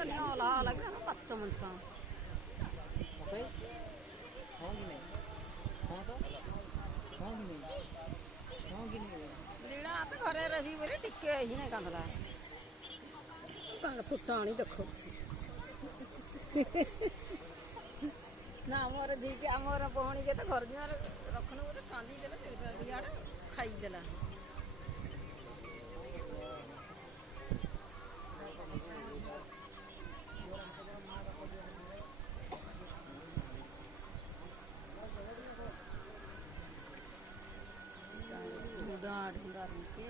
तनिया वाला लग रहा है 5 चम्मच का ओके होंगी नहीं हाँ तो होंगी नहीं लीड़ा आप घरे रही बोले टिके ही नहीं कांदला फुटाणी देखो ना मोर जी के मोर बहनी के तो घर में रखने बोले कांदी देला यार खाई देला ढूंढा ढूंढा के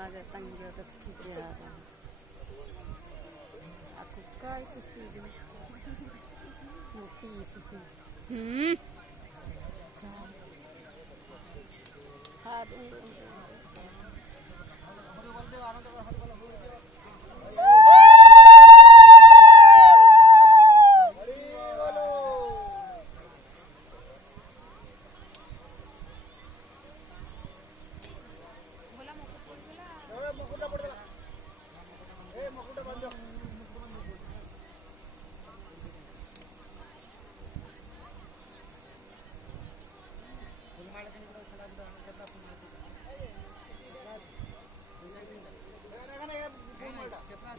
आगे तंग रखी जा aku kai kusi moटी kusi हाथ कितना